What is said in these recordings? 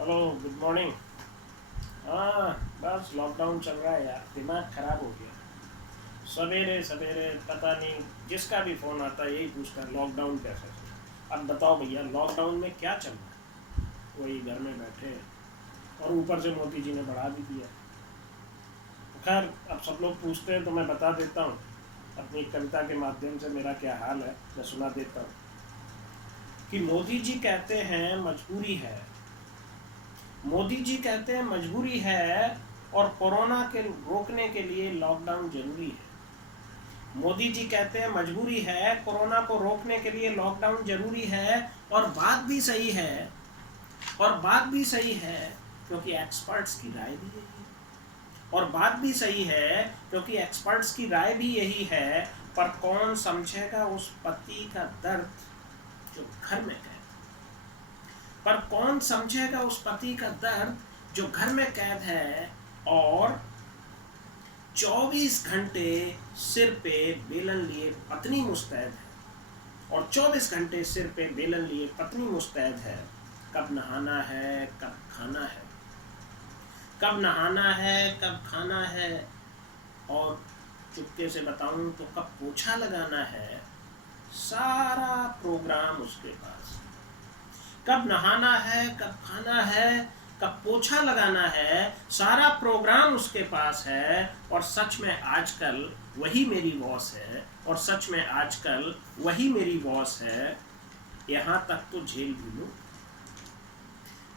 Hello, good morning. हाँ, बस lockdown चल रहा है यार, दिमाग खराब हो गया। सवेरे सवेरे पता नहीं जिसका भी फ़ोन आता है यही पूछता है लॉकडाउन कैसा चल। अब बताओ भैया, लॉकडाउन में क्या चल रहा है? वही घर में बैठे हैं और ऊपर से मोदी जी ने बढ़ा भी दिया। खैर, अब सब लोग पूछते हैं तो मैं बता देता हूँ अपनी कविता के माध्यम से मेरा क्या हाल है, मैं सुना देता हूँ कि मोदी जी कहते हैं मजबूरी है। मोदी जी कहते हैं मजबूरी है और कोरोना के रोकने के लिए लॉकडाउन जरूरी है। मोदी जी कहते हैं मजबूरी है, कोरोना को रोकने के लिए लॉकडाउन जरूरी है। और बात भी सही है, और बात भी सही है क्योंकि एक्सपर्ट्स की राय भी यही है। और बात भी सही है क्योंकि एक्सपर्ट्स की राय भी यही है। पर कौन समझेगा उस पति का दर्द जो घर में है? पर कौन समझेगा उस पति का दर्द जो घर में कैद है और 24 घंटे सिर पे बेलन लिए पत्नी मुस्तैद है। और 24 घंटे सिर पे बेलन लिए पत्नी मुस्तैद है। कब नहाना है, कब खाना है, कब नहाना है, कब खाना है। और चुपके से बताऊं तो कब पोछा लगाना है, सारा प्रोग्राम उसके पास। कब नहाना है, कब खाना है, कब पोछा लगाना है, सारा प्रोग्राम उसके पास है। और सच में आजकल वही मेरी बॉस है, और सच में आजकल वही मेरी बॉस है। यहाँ तक तो झेल भी लूं,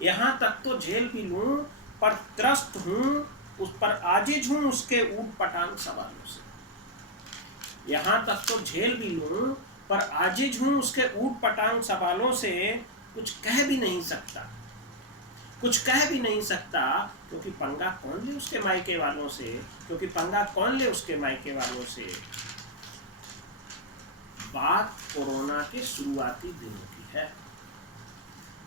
यहाँ तक तो झेल भी लूं, पर त्रस्त हूं, उस पर आजिज हूं उसके ऊट पटांग सवालों से। यहाँ तक तो झेल भी लूं, पर आजिज हूं उसके ऊट पटांग सवालों से। कुछ कह भी नहीं सकता, कुछ कह भी नहीं सकता, क्योंकि पंगा कौन ले उसके मायके वालों से, क्योंकि पंगा कौन ले उसके मायके वालों से। बात कोरोना के शुरुआती दिनों की है,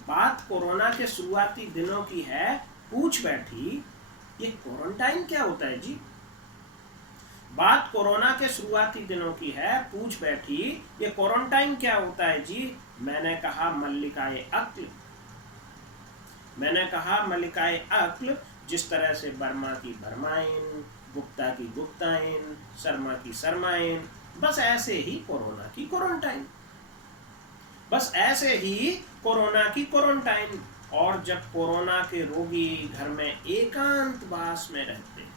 बात कोरोना के शुरुआती दिनों की है। पूछ बैठी ये क्वारंटाइन क्या होता है जी? बात कोरोना के शुरुआती दिनों की है। पूछ बैठी ये क्वारंटाइन क्या होता है जी? मैंने कहा मल्लिकाए अक्ल, मैंने कहा मल्लिकाए अक्ल, जिस तरह से बर्मा की बर्माइन, गुप्ता की गुप्ताइन, शर्मा की शर्माइन, बस ऐसे ही कोरोना की क्वारंटाइन, बस ऐसे ही कोरोना की क्वारंटाइन। और जब कोरोना के रोगी घर में एकांतवास में रहते हैं,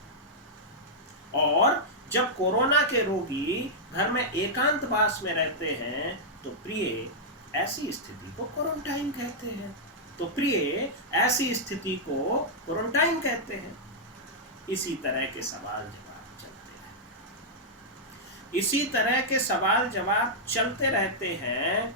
और जब कोरोना के रोगी घर में एकांतवास में रहते हैं, तो प्रिय ऐसी स्थिति को क्वारंटाइन कहते हैं, तो प्रिय ऐसी स्थिति को क्वारंटाइन कहते हैं। इसी तरह के सवाल जवाब चलते हैं, इसी तरह के सवाल जवाब चलते रहते हैं।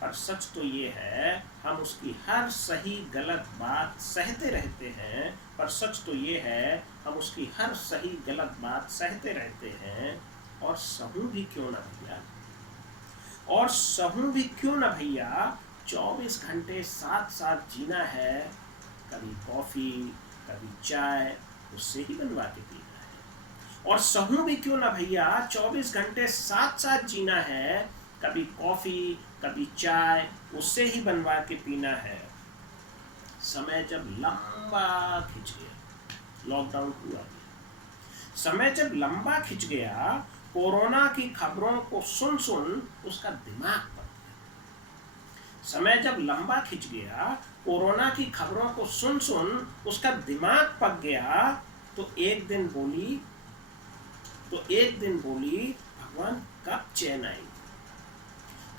पर सच तो ये है हम उसकी हर सही गलत बात सहते रहते हैं, पर सच तो ये है हम उसकी हर सही गलत बात सहते रहते हैं। और सहूं भी क्यों ना भैया, और सहूं भी क्यों ना भैया, 24 घंटे साथ साथ जीना है। कभी कॉफ़ी, कभी चाय, उससे ही बनवा के पीना है। और सहूं भी क्यों ना भैया, 24 घंटे साथ साथ जीना है। कभी कॉफ़ी, कभी चाय, उससे ही बनवा के पीना है। समय जब लंबा खिंच गया, लॉकडाउन हुआ, समय जब लंबा खिंच गया, कोरोना की खबरों को सुन सुन उसका दिमाग पक गया। समय जब लंबा खिंच गया, कोरोना की खबरों को सुन सुन उसका दिमाग पक गया। तो एक दिन बोली, तो एक दिन बोली भगवान कब चैन आएगी,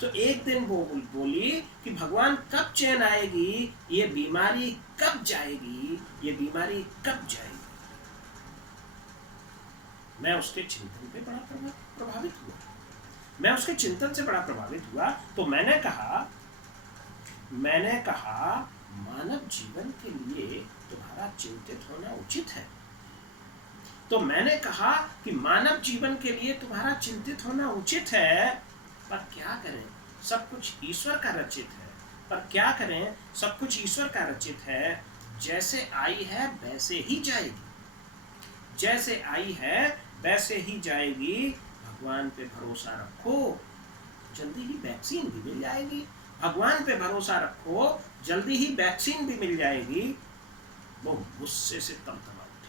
तो एक दिन वो बोली कि भगवान कब चैन आएगी, ये बीमारी कब जाएगी, ये बीमारी कब जाएगी। मैं उसके चिंतन पे बड़ा प्रभावित हुआ, मैं उसके चिंतन से बड़ा प्रभावित हुआ। तो मैंने कहा मानव जीवन के लिए तुम्हारा चिंतित होना उचित है। तो मैंने कहा कि मानव जीवन के लिए तुम्हारा चिंतित होना उचित है। पर क्या करें, सब कुछ ईश्वर का रचित है। पर क्या करें, सब कुछ ईश्वर का रचित है। जैसे आई है वैसे ही जाएगी, जैसे आई है वैसे ही जाएगी। भगवान पे भरोसा रखो, जल्दी ही वैक्सीन भी मिल जाएगी। भगवान पे भरोसा रखो, जल्दी ही वैक्सीन भी मिल जाएगी। वो गुस्से से तमतमा उठी,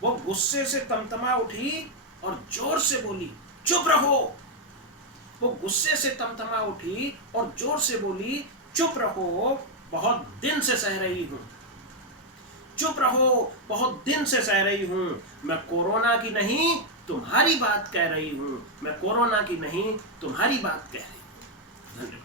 वो गुस्से से तमतमा उठी और जोर से बोली, चुप रहो। वो गुस्से से तमतमा उठी और जोर से बोली, चुप रहो, बहुत दिन से सह रही हूं। चुप रहो, बहुत दिन से सह रही हूं। मैं कोरोना की नहीं तुम्हारी बात कह रही हूं। मैं कोरोना की नहीं तुम्हारी बात कह रही हूं। धन्यवाद।